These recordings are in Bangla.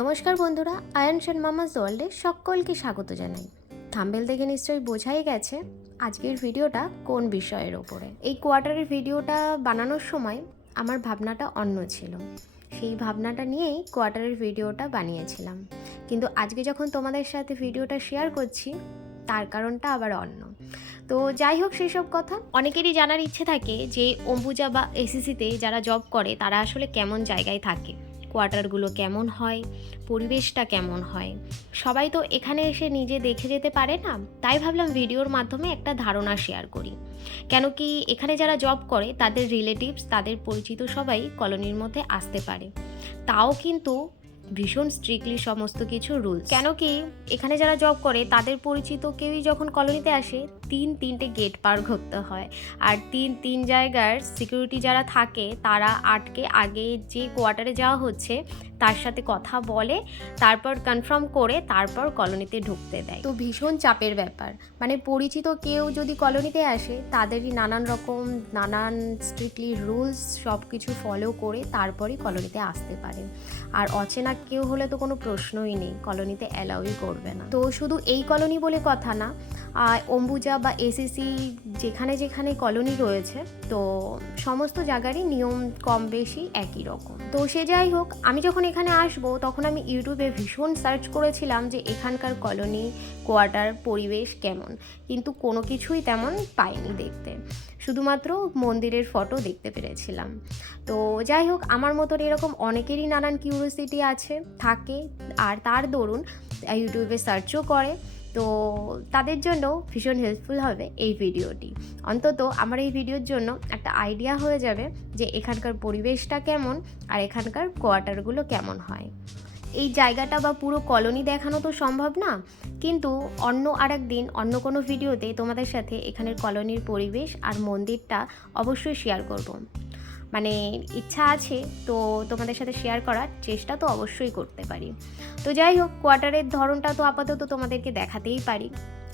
নমস্কার বন্ধুরা, আয়ান সেন মামাস ওয়ার্ল্ডে সকলকে স্বাগত জানাই। থাম্বনেল দেখে নিশ্চয়ই বোঝাই গেছে আজকের ভিডিওটা কোন বিষয়ের ওপরে। এই কোয়ার্টারের ভিডিওটা বানানোর সময় আমার ভাবনাটা অন্য ছিল, সেই ভাবনাটা নিয়েই কোয়ার্টারের ভিডিওটা বানিয়েছিলাম। কিন্তু আজকে যখন তোমাদের সাথে ভিডিওটা শেয়ার করছি তার কারণটা আবার অন্য। তো যাই হোক, সেই সব কথা। অনেকেরই জানার ইচ্ছে থাকে যে অম্বুজা বা এসিসিতে যারা জব করে তারা আসলে কেমন জায়গায় থাকে, কোয়ার্টারগুলো কেমন হয়, পরিবেশটা কেমন হয়। সবাই তো এখানে এসে নিজে দেখে যেতে পারে না, তাই ভাবলাম ভিডিওর মাধ্যমে একটা ধারণা শেয়ার করি। কেন কি এখানে যারা জব করে তাদের রিলেটিভস, তাদের পরিচিত সবাই কলোনির মধ্যে আসতে পারে, তাও কিন্তু ভীষণ স্ট্রিক্টলি সমস্ত কিছু রুলস। কেন কি এখানে যারা জব করে তাদের পরিচিত কেউই যখন কলোনিতে আসে তিনটে গেট পার করতে হয়, আর তিন জায়গার সিকিউরিটি যারা থাকে তারা আটকে আগে যে কোয়ার্টারে যাওয়া হচ্ছে তার সাথে কথা বলে, তারপর কনফার্ম করে তারপর কলোনিতে ঢুকতে দেয়। তো ভীষণ চাপের ব্যাপার। মানে পরিচিত কেউ যদি কলোনিতে আসে তাদেরই নানান স্ট্রিক্টলি রুলস সব কিছু ফলো করে তারপরই কলোনিতে আসতে পারে। আর অচেনা কেউ হলে তো কোনো প্রশ্নই নেই, কলোনিতে অ্যালাউই করবে না। তো শুধু এই কলোনি বলে কথা না, অম্বুজা বা এসিসি যেখানে যেখানে কলোনি রয়েছে, তো সমস্ত জায়গারই নিয়ম কম বেশি একই রকম। তো সে যাই হোক, আমি যখন এখানে আসবো তখন আমি ইউটিউবে ভীষণ সার্চ করেছিলাম যে এখানকার কলোনি, কোয়ার্টার, পরিবেশ কেমন, কিন্তু কোনো কিছুই তেমন পাইনি দেখতে, শুধুমাত্র মন্দিরের ফটো দেখতে পেরেছিলাম। তো যাই হোক, আমার মতন এরকম অনেকেরই নানান কিউরিওসিটি থাকে, আর তার দরুন ইউটিউবে সার্চও করে। তো তাদের জন্য ভীষণ হেল্পফুল হবে এই ভিডিওটি। অন্তত আমার এই ভিডিওর জন্য একটা আইডিয়া হয়ে যাবে যে এখানকার পরিবেশটা কেমন আর এখানকার কোয়ার্টারগুলো কেমন হয়। এই জায়গাটা বা পুরো কলোনি দেখানো তো সম্ভব না, কিন্তু অন্য আরেক দিন অন্য কোনো ভিডিওতে তোমাদের সাথে এখানের কলোনির পরিবেশ আর মন্দিরটা অবশ্যই শেয়ার করব। মানে ইচ্ছা আছে, তো তোমাদের সাথে শেয়ার করার চেষ্টা তো অবশ্যই করতে পারি। তো যাই হোক, কোয়ার্টারের ধরনটা তো আপাতত তোমাদেরকে দেখাতেই পারি।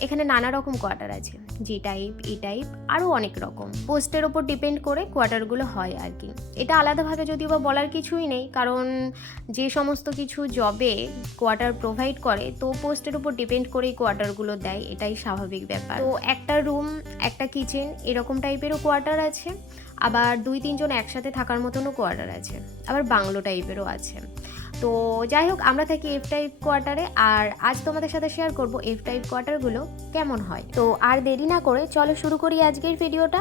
এখানে নানা রকম কোয়ার্টার আছে, জি টাইপ, ই টাইপ, আরও অনেক রকম। পোস্টের ওপর ডিপেন্ড করে কোয়ার্টারগুলো হয় আর কি। এটা আলাদাভাবে যদিও বা বলার কিছুই নেই, কারণ যে সমস্ত কিছু জবে কোয়ার্টার প্রোভাইড করে তো পোস্টের ওপর ডিপেন্ড করেই কোয়ার্টারগুলো দেয়, এটাই স্বাভাবিক ব্যাপার। তো একটা রুম, একটা কিচেন এরকম টাইপেরও কোয়ার্টার আছে, আবার 2-3 জন একসাথে থাকার মতনও কোয়ার্টার আছে, আবার বাংলো টাইপেরও আছে। তো যাই হোক, আমরা থাকি এফ টাইপ কোয়ার্টারে, আর আজ তোমাদের সাথে শেয়ার করব এফ টাইপ কোয়ার্টারগুলো কেমন হয়। তো আর দেরি না করে চলো শুরু করি আজকের ভিডিওটা।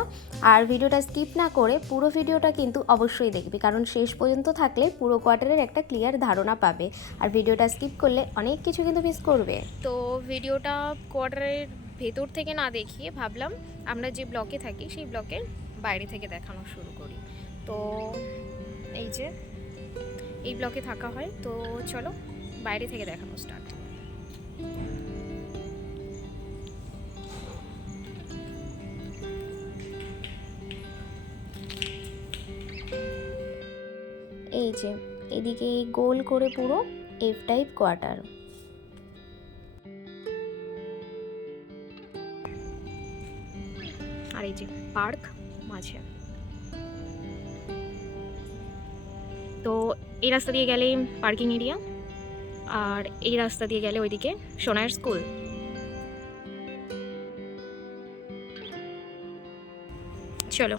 আর ভিডিওটা স্কিপ না করে পুরো ভিডিওটা কিন্তু অবশ্যই দেখবে, কারণ শেষ পর্যন্ত থাকলে পুরো কোয়ার্টারের একটা ক্লিয়ার ধারণা পাবে, আর ভিডিওটা স্কিপ করলে অনেক কিছু কিন্তু মিস করবে। তো ভিডিওটা কোয়ার্টারের ভেতর থেকে না দেখিয়ে ভাবলাম আমরা যে ব্লকে থাকি সেই ব্লকের বাইরে থেকে দেখানো শুরু করি। তো এই যে এই ব্লকে থাকা হয়, তো চলো বাইরে থেকে দেখানো স্টার্ট। এই যে এদিকে গোল করে পুরো এফ টাইপ কোয়ার্টার। আর এই যে পার্ক মাঝে। তো এই রাস্তা দিয়ে গেলে পার্কিং এরিয়া, আর এই রাস্তা দিয়ে গেলে ওইদিকে সোনার স্কুল। চলো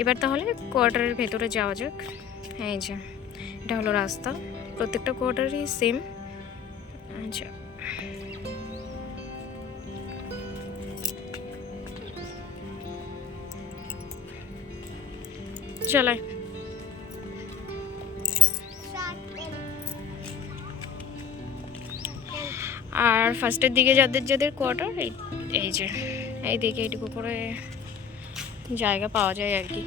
এবার তাহলে কোয়ার্টারের ভেতরে যাওয়া যাক। হ্যাঁ, এই যে এটা হলো রাস্তা, প্রত্যেকটা কোয়ার্টারই সেম। আচ্ছা, চলায়। আর ফার্স্টের দিকে যাদের কোয়ার্টার, এই যে এইদিকে এইটুকু করে জায়গা পাওয়া যায় আর কি,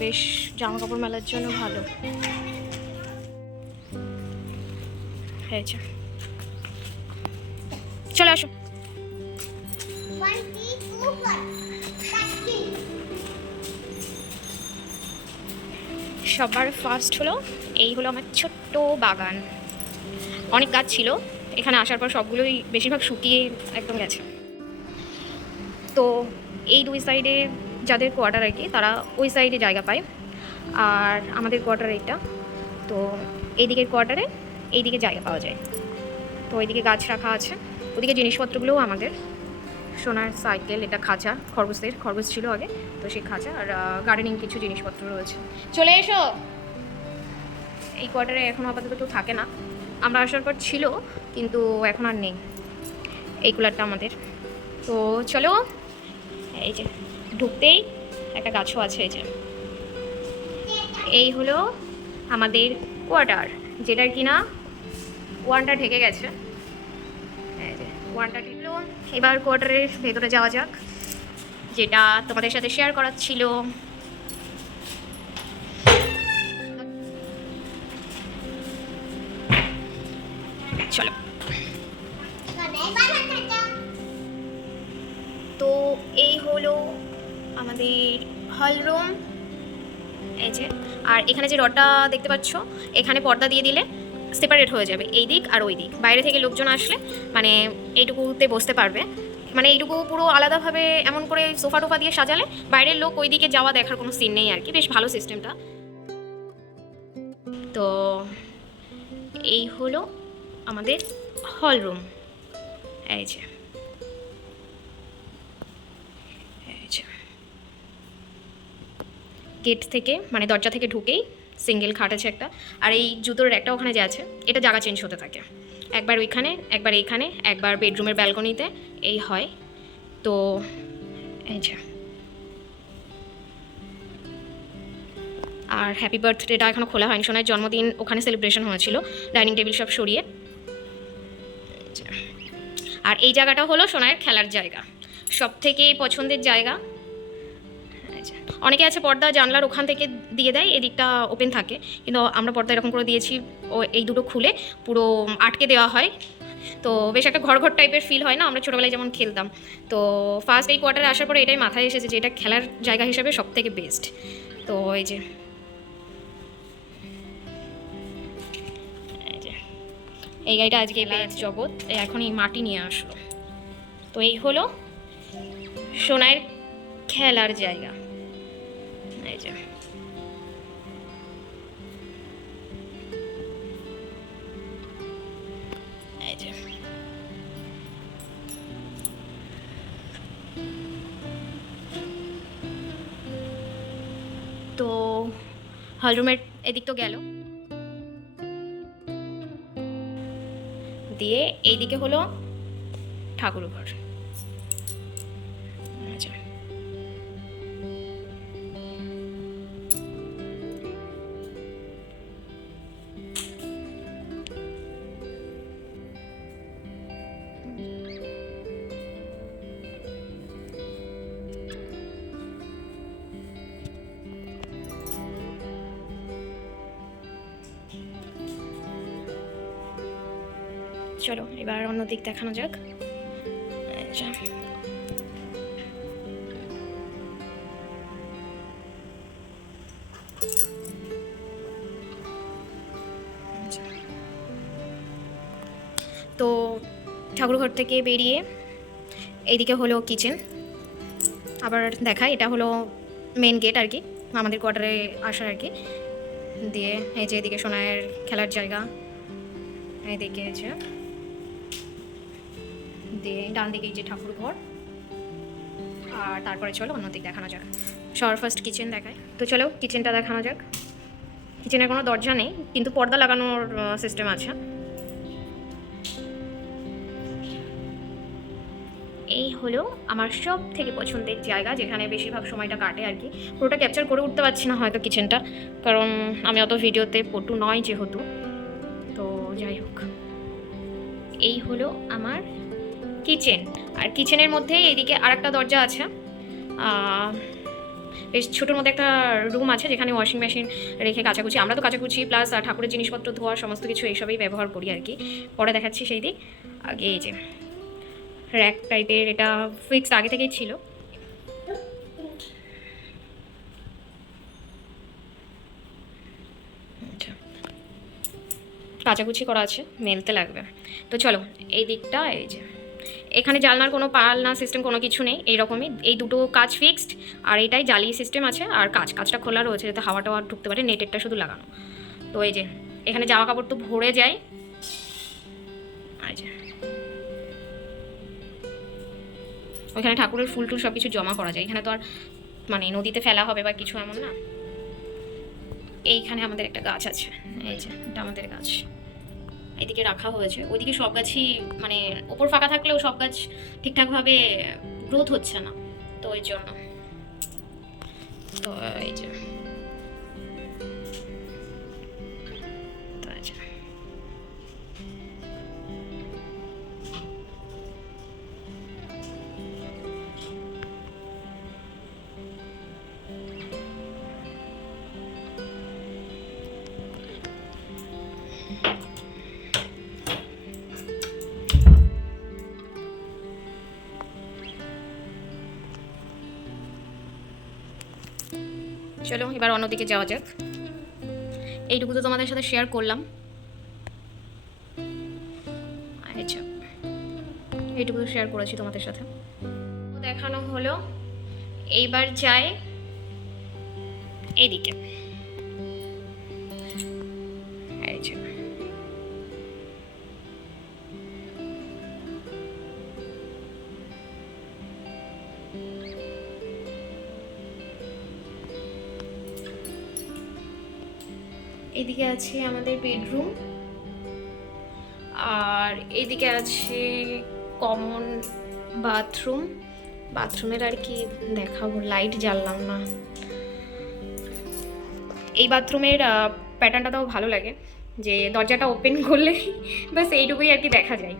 বেশ জামা কাপড় মেলার জন্য ভালো হয়েছে। চলে আসো। সবার ফার্স্ট হলো এই হলো আমার ছোট্ট বাগান। অনেক গাছ ছিল, এখানে আসার পর সবগুলোই বেশিরভাগ শুকিয়ে একদম গেছে। তো এই দুই সাইডে যাদের কোয়ার্টার আর কি তারা ওই সাইডে জায়গা পায়, আর আমাদের কোয়ার্টার এইটা। তো এই দিকের কোয়ার্টারে এইদিকে জায়গা পাওয়া যায়। তো ওইদিকে গাছ রাখা আছে, ওদিকে জিনিসপত্রগুলোও আমাদের। সোনার সাইকেল, এটা খাঁচা, খরগোশ ছিল আগে, তো সেই খাঁচা। আর গার্ডেনিং কিছু জিনিসপত্র রয়েছে। চলে এসো। এই কোয়ার্টারে এখন আপাতত কেউ থাকে না, আমরা আসার পর ছিল কিন্তু এখন আর নেই। এই কুলারটা আমাদের। তো চলো, এই যে ঢুকতেই একটা গাছও আছে। এই যে এই হলো আমাদের কোয়ার্টার, যেটার কিনা ওয়ানটা ঢেকে গেছে। এই যে ওয়ানটা ঢেকলো। এবার কোয়ার্টারের ভেতরে যাওয়া যাক, যেটা তোমাদের সাথে শেয়ার করার ছিল। চলো। তো এই হলো আমাদের হল রুম। এই যে, আর এখানে যে রডটা দেখতে পাচ্ছ, এখানে পর্দা দিয়ে দিলে সেপারেট হয়ে যাবে এই দিক আর ওই দিক। বাইরে থেকে লোকজন আসলে মানে এইটুকুতে বসতে পারবে, মানে এইটুকু পুরো আলাদাভাবে এমন করে সোফা টোফা দিয়ে সাজালে বাইরের লোক ওই দিকে যাওয়া দেখার কোনো সিন নেই আর কি। বেশ ভালো সিস্টেমটা। তো এই হলো আমাদের হল রুম। এই যে গেট থেকে মানে দরজা থেকে ঢুকেই সিঙ্গেল খাট আছে একটা, আর এই জুতোর একটা ওখানে যে আছে, এটা জায়গা চেঞ্জ হতে থাকে, একবার ওইখানে, একবার এইখানে, একবার বেডরুমের ব্যালকনিতে, এই হয়। তো এই যে, আর হ্যাপি বার্থডেটা এখনও খোলা হয়নি, সোনার জন্মদিন ওখানে সেলিব্রেশন হয়েছিল, ডাইনিং টেবিল সব সরিয়ে। আর এই জায়গাটা হলো সোনার খেলার জায়গা, সব থেকে পছন্দের জায়গা। অনেকে আছে পর্দা জানলার ওখান থেকে দিয়ে দেয়, এদিকটা ওপেন থাকে, কিন্তু আমরা পর্দা এরকম করে দিয়েছি, ও এই দুটো খুলে পুরো আটকে দেওয়া হয়। তো বেশ একটা ঘর ঘর টাইপের ফিল হয় না, আমরা ছোটোবেলায় যেমন খেলতাম। তো ফার্স্ট এই কোয়ার্টারে আসার পরে এটাই মাথায় এসেছে যে এটা খেলার জায়গা হিসেবে সব থেকে বেস্ট। তো এই যে এই গাড়িটা আজকে পেয়েছে জগৎ, এখনই মাটি নিয়ে আসলো। তো এই হলো সোনার খেলার জায়গা। এই যে এই যে তো হলরুমের এদিক তো গেল, দিয়ে এইদিকে হলো ঠাকুর ঘর। আচ্ছা, চলো এবার অন্য দিক দেখানো যাক। আচ্ছা, তো ঠাকুরঘর থেকে বেরিয়ে এইদিকে হলো কিচেন। আবার দেখাই, এটা হলো মেন গেট আর কি, আমাদের কোয়ার্টারে আসার আর কি। দিয়ে এই যে এদিকে সোনার খেলার জায়গা, এইদিকে যে দিয়ে ডান দিকে যে ঠাকুর ঘর। আর তারপরে চলো অন্যদিক দেখানো যাক। সবার ফার্স্ট কিচেন দেখায়, তো চলো কিচেনটা দেখানো যাক। কিচেনের কোনো দরজা নেই, কিন্তু পর্দা লাগানোর সিস্টেম আছে। এই হলো আমার সব থেকে পছন্দের জায়গা, যেখানে বেশিরভাগ সময়টা কাটে আর কি। পুরোটা ক্যাপচার করে উঠতে পারছি না হয়তো কিচেনটা, কারণ আমি অত ভিডিওতে পটু নয় যেহেতু। তো যাই হোক, এই হলো আমার কিচেন। আর কিচেনের মধ্যে এইদিকে আর একটা দরজা আছে, বেশ ছোটোর মধ্যে একটা রুম আছে, যেখানে ওয়াশিং মেশিন রেখে কাচাকুচি, আমরা তো কাচাকুচি প্লাস ঠাকুরের জিনিসপত্র ধোয়া সমস্ত কিছু এইসবই ব্যবহার করি আর কি। পরে দেখাচ্ছি সেই দিক। আগে এই যে র্যাক টাইপের, এটা ফিক্সড আগে থেকেই ছিল। কাচাকুচি করা আছে, মেলতে লাগবে। তো চলো এই দিকটা, এই যে এখানে জানলার কোনো পালনা সিস্টেম কোনো কিছু নেই, এইরকমই এই দুটো কাজ ফিক্সড। আর এটাই জালি সিস্টেম আছে, আর কাজটা খোলা রয়েছে যাতে হাওয়া টাওয়া ঢুকতে পারে, নেটেরটা শুধু লাগানো। তো এই যে এখানে জামা কাপড় তো ভরে যায়। আচ্ছা, ওইখানে ঠাকুরের ফুল টুল সব কিছু জমা করা যায়। এখানে তো আর মানে নদীতে ফেলা হবে বা কিছু এমন না। এইখানে আমাদের একটা গাছ আছে, এই যে এটা আমাদের গাছ, এদিকে রাখা হয়েছে। ওইদিকে সব গাছই মানে ওপর ফাঁকা থাকলেও সব গাছ ঠিকঠাকভাবে গ্রোথ হচ্ছে না, তো ওই জন্য। তো এই যে চলো এবার অন্যদিকে যাওয়া যাক। এইটুকু তো তোমাদের সাথে শেয়ার করলাম। আচ্ছা, এইটুকু শেয়ার করেছি তোমাদের সাথে, দেখানো হলো। এইবার যাই এইদিকে। এদিকে আছে আমাদের বেডরুম, আর এদিকে আছে কমন বাথরুম। বাথরুমের আর কি দেখাবো, লাইট জ্বাললাম না। এই বাথরুমের প্যাটার্নটাও ভালো লাগে, যে দরজাটা ওপেন করলে ব্যাস এইটুকুই আর কি দেখা যায়,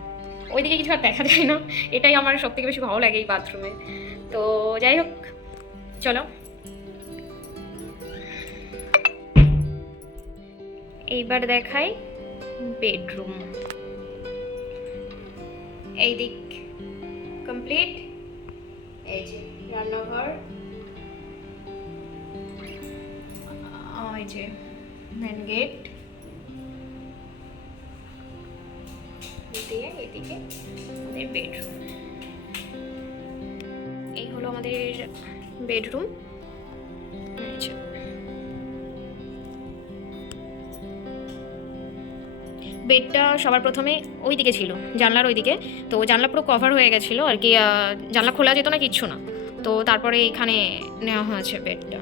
ওইদিকে কিছু আর দেখা যায় না। এটাই আমার সবথেকে বেশি ভালো লাগে এই বাথরুমে। তো যাই হোক, চলো এইবার দেখাই বেডরুম। এই দিক কমপ্লিট, এই যে রান্নাঘর, এই যে মেন গেট, এদিকে আমাদের বেডরুম। এই হলো আমাদের বেডরুম। বেডটা সবার প্রথমে ওই দিকে ছিল, জানলার ওইদিকে। তো জানলা পুরো কভার হয়ে গেছিলো আর কি, জানলা খোলা যেত না, কিচ্ছু না। তো তারপরে এখানে নেওয়া হয়েছে বেডটা।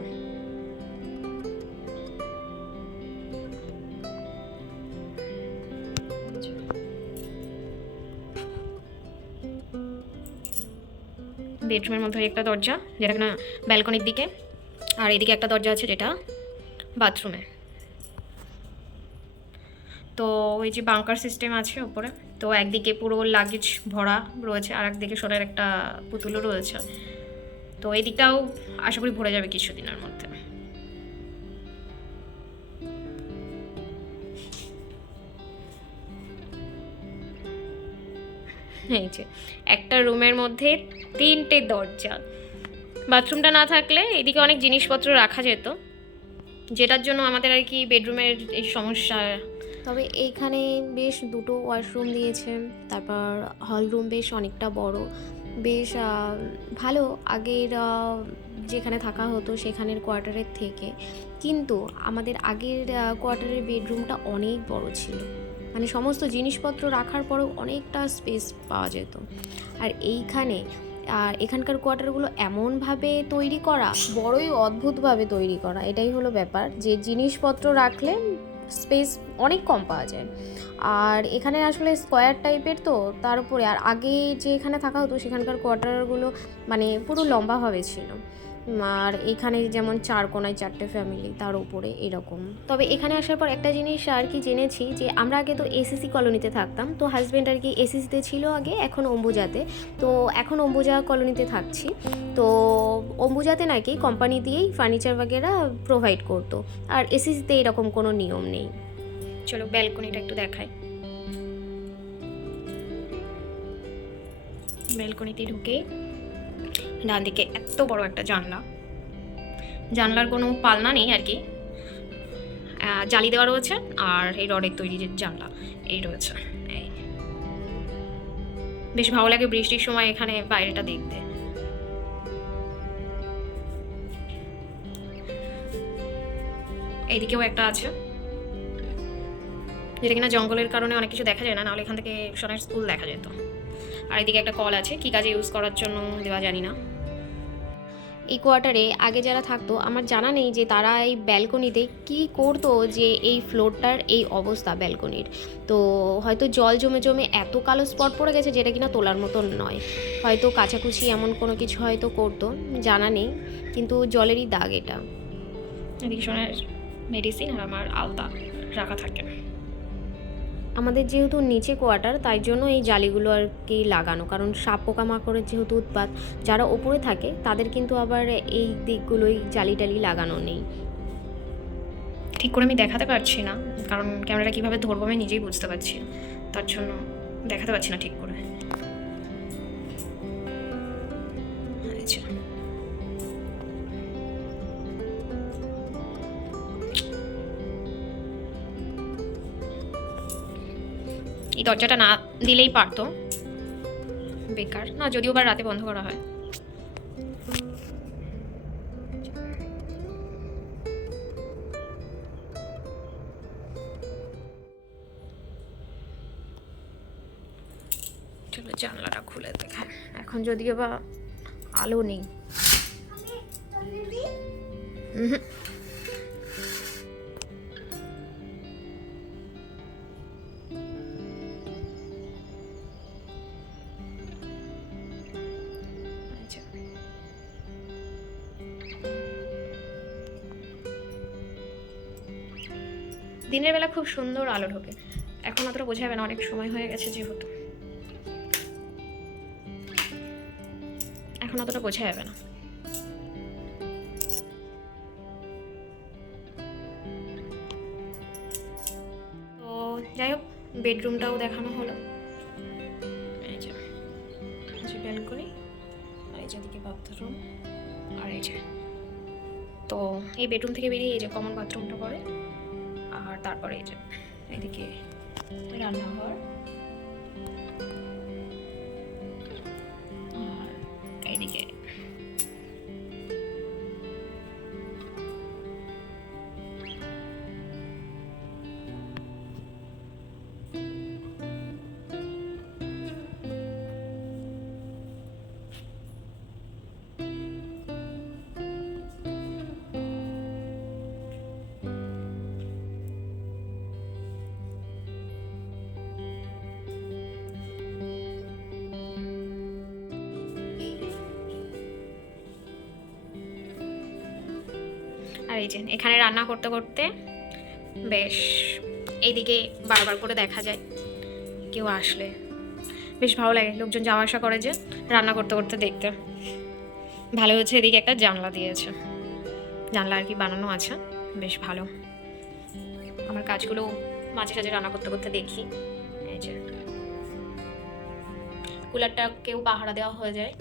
বেডরুমের মধ্যে একটা দরজা, যেটা কিনা ব্যালকনির দিকে, আর এদিকে একটা দরজা আছে যেটা বাথরুমে। তো ওই যে বাঙ্কার সিস্টেম আছে ওপরে, তো একদিকে পুরো লাগেজ ভরা রয়েছে, আর একদিকে সোনার একটা পুতুলও রয়েছে। তো এই দিকটাও আশা করি ভরে যাবে কিছুদিনের মধ্যে। এই যে একটা রুমের মধ্যে 3টে দরজা। বাথরুমটা না থাকলে এদিকে অনেক জিনিসপত্র রাখা যেত, যেটার জন্য আমাদের আর কি বেডরুমের এই সমস্যা। তবে এইখানে বেশ 2টো ওয়াশরুম দিয়েছে, তারপর হল রুম বেশ অনেকটা বড়, বেশ ভালো আগের যেখানে থাকা হতো সেখানের কোয়ার্টারের থেকে। কিন্তু আমাদের আগের কোয়ার্টারের বেডরুমটা অনেক বড় ছিল, মানে সমস্ত জিনিসপত্র রাখার পরেও অনেকটা স্পেস পাওয়া যেত। আর এইখানে এখানকার কোয়ার্টারগুলো এমনভাবে তৈরি করা, বড়ই অদ্ভুতভাবে তৈরি করা। এটাই হলো ব্যাপার, যে জিনিসপত্র রাখলে স্পেস অনেক কম পাওয়া যায়। আর এখানে আসলে স্কোয়ার টাইপের, তো তার উপরে আর আগে যে এখানে থাকা হতো সেখানকার কোয়ার্টারগুলো মানে পুরো লম্বাভাবে ছিল। আর এখানে যেমন 4 কোণায় 4টে ফ্যামিলি, তার উপরে এরকম। তবে এখানে আসার পর একটা জিনিস আর কি জেনেছি, যে আমরা আগে তো এসিসি কলোনিতে থাকতাম, তো হাজব্যান্ড আর কি এসিসিতে ছিল আগে, এখন অম্বুজাতে। তো এখন অম্বুজা কলোনিতে থাকছি। তো অম্বুজাতে নাকি কোম্পানি দিয়েই ফার্নিচার বাগেরা প্রোভাইড করতো, আর এসিসিতে এরকম কোনো নিয়ম নেই। চলো ব্যালকনিটা একটু দেখাই। ব্যালকনিতে ঢুকে ডান দিকে এত বড় একটা জানলা, জানলার কোনো পালনা নেই আর কি, জালি দেওয়া রয়েছে, আর এই রডের তৈরি যে জানলা এই রয়েছে। এই বেশ ভালো লাগে বৃষ্টির সময় এখানে বাইরেটা দেখতে। এইদিকেও একটা আছে, যেটা কিনা জঙ্গলের কারণে অনেক কিছু দেখা যায় না, নাহলে এখান থেকে সোনার স্কুল দেখা যেত। আর এদিকে একটা কল আছে, কী কাজে ইউজ করার জন্য দেওয়া জানি না। এই কোয়ার্টারে আগে যারা থাকতো আমার জানা নেই যে তারা এই ব্যালকনিতে কি করতো যে এই ফ্লোরটার এই অবস্থা ব্যালকনির। তো হয়তো জল জমে জমে এত কালো স্পট পড়ে গেছে যেটা কিনা তোলার মতন নয়, হয়তো কাচাকুচি এমন কোনো কিছু হয়তো করতো, জানা নেই, কিন্তু জলেরই দাগ এটা। এদিকে সোনার মেডিসিন আর আমার আলতা রাখা থাকে। আমাদের যেহেতু নিচে কোয়ার্টার তাই জন্য এই জালিগুলো আর কি লাগানো, কারণ সাপ পোকামাকড়ের যেহেতু উৎপাত, যারা ওপরে থাকে তাদের কিন্তু আবার এই দিকগুলোই জালি টালি লাগানো নেই। ঠিক করে আমি দেখাতে পারছি না, কারণ ক্যামেরাটা কীভাবে ধরবো আমি নিজেই বুঝতে পারছি না, তার জন্য দেখাতে পারছি না ঠিক করে। আচ্ছা, এই দরজাটা না দিলেই পারতো, বেকার না, যদিও বা রাতে বন্ধ করা হয়। চলো জানলাটা খুলে দেখায়, এখন যদিও বা আলো নেই। হুম, আচ্ছা। দিনের বেলা খুব সুন্দর আলো ঢোকে, এখন অতটা বোঝা যাবে না, অনেক সময় হয়ে গেছে যেহেতু, এখন অতটা বোঝা যাবে না। তো যাই হোক, বেডরুমটাও দেখানো হলো। এই যে ব্যালকনি, আর এই যেদিকে বাথরুম, আর এই যে, তো এই বেডরুম থেকে বেরিয়ে এই যে কমন বাথরুমটা পড়ে, আর তারপরে এই যে এদিকে রান্নাঘর, আর এইদিকে আর এই যে এখানে রান্না করতে করতে বেশ এইদিকে বারবার করে দেখা যায়, কেউ আসলে বেশ ভালো লাগে, লোকজন যাওয়া আসা করে যে রান্না করতে করতে দেখতে ভালো হচ্ছে। এদিকে একটা জানলা দিয়েছে, জানলা আর কি বানানো আছে, বেশ ভালো। আমার কাজগুলো মাঝে সাঝে রান্না করতে করতে দেখি। এই যে কুলারটা কেউ পাহারা দেওয়া হয়ে যায়।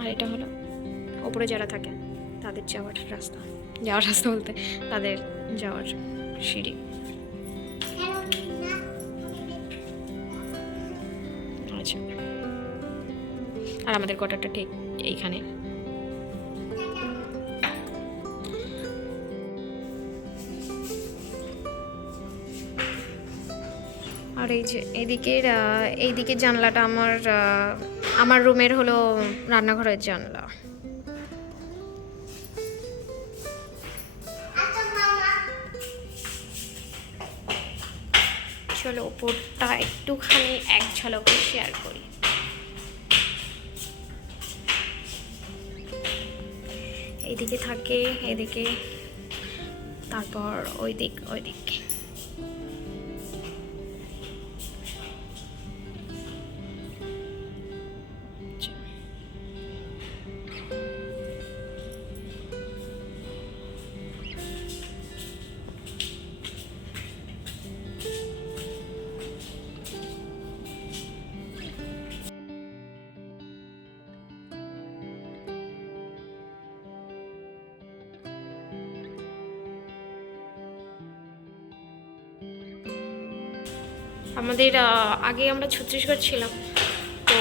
আর এটা হলো ওপরে যারা থাকে তাদের যাওয়ার রাস্তা, যাওয়ার রাস্তা বলতে তাদের যাওয়ার সিঁড়ি। আচ্ছা, আর আমাদের কোয়ার্টারটা ঠিক এইখানে। আর এই যে এইদিকে জানলাটা আমার রুমের হলো রান্নাঘরের জানলা। চলো ওপরটা একটুখানি এক ঝলকে শেয়ার করি। এইদিকে থাকে, এদিকে, তারপর ওই দিক। আমাদের আগে আমরা ছত্তিশগড় ছিলাম, তো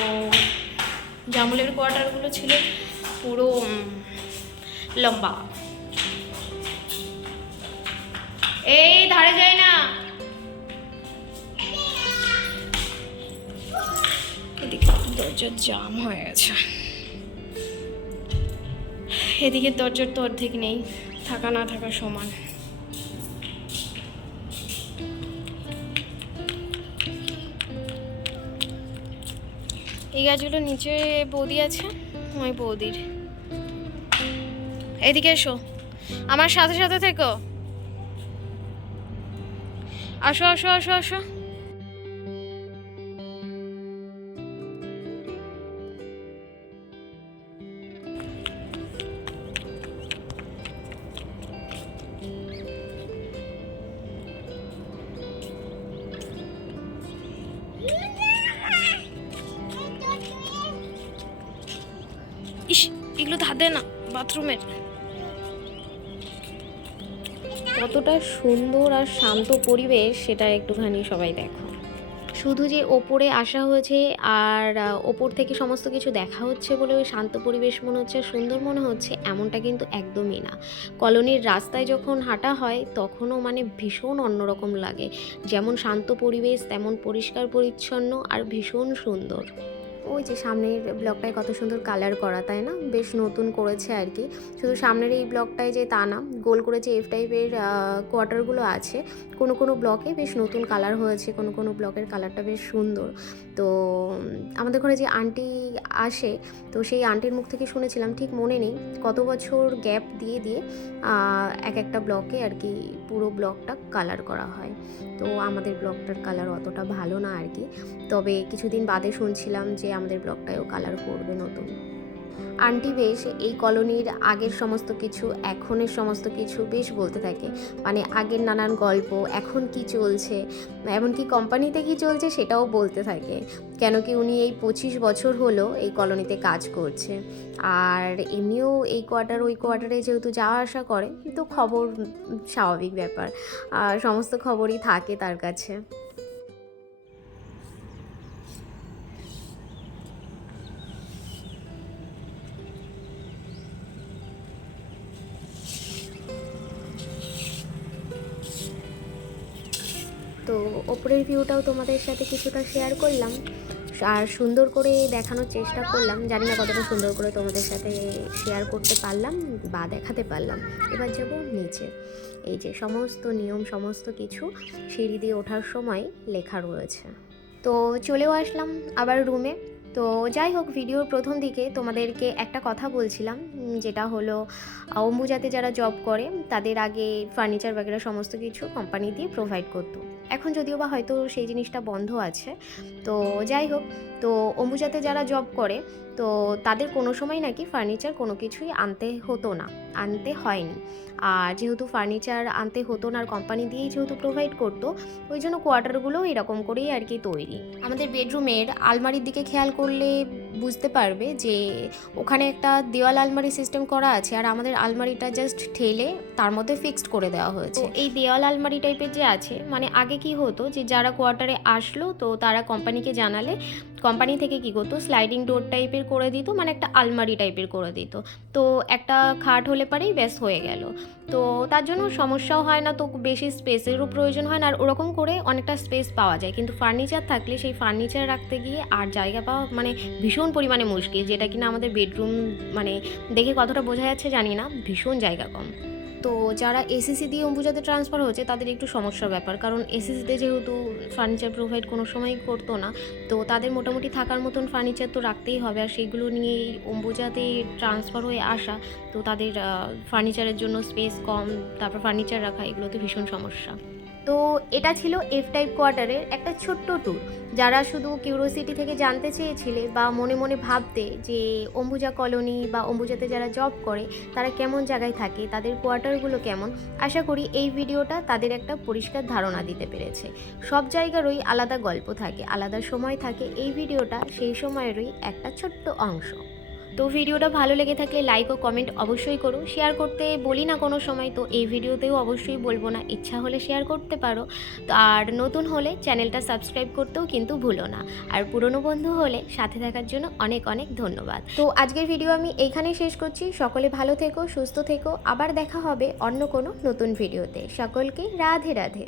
জামলের কোয়ার্টারগুলো ছিল পুরো লম্বা। এই ধারে যায় না, এদিকে দরজার জাম হয়ে গেছে, এদিকে দরজার তো অর্ধেক নেই, থাকা না থাকা সমান। এই গাছগুলো নিচে বৌদি আছে, ওই বৌদির। এদিকে এসো, আমার সাথে সাথে থেকো, আসো আসো আসো আসো। ইস, এগুলো ধার দেয় না বাথরুমের। কতটা সুন্দর আর শান্ত পরিবেশ সেটা একটুখানি সবাই দেখো। শুধু যে ওপরে আসা হয়েছে আর ওপর থেকে সমস্ত কিছু দেখা হচ্ছে বলে ওই শান্ত পরিবেশ মনে হচ্ছে, সুন্দর মনে হচ্ছে, এমনটা কিন্তু একদমই না। কলোনির রাস্তায় যখন হাঁটা হয় তখনও মানে ভীষণ অন্যরকম লাগে। যেমন শান্ত পরিবেশ তেমন পরিষ্কার পরিচ্ছন্ন আর ভীষণ সুন্দর। ওই যে সামনের ব্লকটায় কত সুন্দর কালার করা, তাই না? বেশ নতুন করেছে আর কি। শুধু সামনের এই ব্লকটায় যে তা না, গোল করে যে এফ টাইপের কোয়ার্টারগুলো আছে, কোনো কোনো ব্লকে বেশ নতুন কালার হয়েছে, কোনো কোনো ব্লকের কালারটা বেশ সুন্দর। তো আমাদের ঘরে যে আন্টি আসে, তো সেই আন্টির মুখ থেকে শুনেছিলাম, ঠিক মনে নেই কত বছর গ্যাপ দিয়ে দিয়ে এক একটা ব্লকে আর কি পুরো ব্লকটা কালার করা হয়। তো আমাদের ব্লকটার কালার অতটা ভালো না আর কি, তবে কিছুদিন বাদে শুনছিলাম যে আমাদের ব্লকটায়ও কালার করবে নতুন। আন্টি বেশ এই কলোনির আগের সমস্ত কিছু, এখনের সমস্ত কিছু বেশ বলতে থাকে, মানে আগের নানান গল্প, এখন কি চলছে, এমনকি কোম্পানিতে কি চলছে সেটাও বলতে থাকে। কেন কি উনি এই 25 বছর হলো এই কলোনিতে কাজ করছে, আর এমনিও এই কোয়ার্টার ওই কোয়ার্টারে যেহেতু যাওয়া আসা করে, তো খবর স্বাভাবিক ব্যাপার, সমস্ত খবরই থাকে তার কাছে। তো ওপরের ভিউটাও তোমাদের সাথে কিছুটা শেয়ার করলাম আর সুন্দর করে দেখানোর চেষ্টা করলাম। জানি না কতটা সুন্দর করে তোমাদের সাথে শেয়ার করতে পারলাম বা দেখাতে পারলাম। এবার যাব নিচে। এই যে সমস্ত নিয়ম, সমস্ত কিছু সিঁড়ি দিয়ে ওঠার সময় লেখা রয়েছে। তো চলেও আসলাম আবার রুমে। তো যাই হোক, ভিডিওর প্রথম দিকে তোমাদেরকে একটা কথা বলছিলাম, যেটা হলো অম্বুজাতে যারা জব করে তাদের আগে ফার্নিচার বাগেরা সমস্ত কিছু কোম্পানি দিয়ে প্রোভাইড করতো। এখন যদিও বা হয়তো সেই জিনিসটা বন্ধ আছে। তো যাই হোক, তো অম্বুজাতে যারা জব করে তো তাদের কোনো সময় নাকি ফার্নিচার কোনো কিছুই আনতে হতো না, আনতে হয়নি। আর যেহেতু ফার্নিচার আনতে হতো না আর কোম্পানি দিয়েই যেহেতু প্রোভাইড করতো, ওই জন্য কোয়ার্টারগুলো এরকম করেই আর কি তৈরি। আমাদের বেডরুমের আলমারির দিকে খেয়াল করলে বুঝতে পারবে যে ওখানে একটা দেওয়াল আলমারি সিস্টেম করা আছে, আর আমাদের আলমারিটা জাস্ট ঠেলে তার মধ্যে ফিক্সড করে দেওয়া হয়েছে। এই দেওয়াল আলমারি টাইপের যে আছে, মানে আগে কি হতো যে যারা কোয়ার্টারে আসলো তো তারা কোম্পানিকে জানালে কোম্পানি থেকে কী করতো, স্লাইডিং ডোর টাইপের করে দিত, মানে একটা আলমারি টাইপের করে দিত। তো একটা খাট হলে পরেই ব্যাস হয়ে গেল। তো তার জন্য সমস্যাও হয় না, তো বেশি স্পেসেরও প্রয়োজন হয় না, আর ওরকম করে অনেকটা স্পেস পাওয়া যায়। কিন্তু ফার্নিচার থাকলে সেই ফার্নিচার রাখতে গিয়ে আর জায়গা পাওয়া মানে ভীষণ পরিমাণে মুশকিল, যেটা কিনা আমাদের বেডরুম মানে দেখে কতটা বোঝা যাচ্ছে জানি না, ভীষণ জায়গা কম। তো যারা এসিসি দিয়ে অম্বুজাতে ট্রান্সফার হচ্ছে তাদের একটু সমস্যার ব্যাপার, কারণ এসিসিতে যেহেতু ফার্নিচার প্রোভাইড কোনো সময়ই করতো না, তো তাদের মোটামুটি থাকার মতন ফার্নিচার তো রাখতেই হবে, আর সেইগুলো নিয়েই অম্বুজাতে ট্রান্সফার হয়ে আসা, তো তাদের ফার্নিচারের জন্য স্পেস কম, তারপর ফার্নিচার রাখা, এগুলোতে ভীষণ সমস্যা। তো এটা ছিল এফ টাইপ কোয়ার্টারের একটা ছোট্ট ট্যুর। যারা শুধু কিউরিওসিটি থেকে জানতে চেয়েছিলে বা মনে মনে ভাবতে যে অম্বুজা কলোনি বা অম্বুজাতে যারা জব করে তারা কেমন জায়গায় থাকে, তাদের কোয়ার্টারগুলো কেমন, আশা করি এই ভিডিওটা তাদের একটা পরিষ্কার ধারণা দিতে পেরেছে। সব জায়গারই আলাদা গল্প থাকে, আলাদা সময় থাকে, এই ভিডিওটা সেই সময়েরই একটা ছোট্ট অংশ। তো ভিডিওটা ভালো লেগে থাকলে লাইক ও কমেন্ট অবশ্যই করো, শেয়ার করতে বলি না কোনো সময়, তো এই ভিডিওতেও অবশ্যই বলবো না, ইচ্ছা হলে শেয়ার করতে পারো। তো আর নতুন হলে চ্যানেলটা সাবস্ক্রাইব করতেও কিন্তু ভুলো না, আর পুরনো বন্ধু হলে সাথে থাকার জন্য অনেক অনেক ধন্যবাদ। তো আজকের ভিডিও আমি এইখানেই শেষ করছি। সকলে ভালো থেকো, সুস্থ থেকো, আবার দেখা হবে অন্য কোনো নতুন ভিডিওতে। সকলকে রাধে রাধে।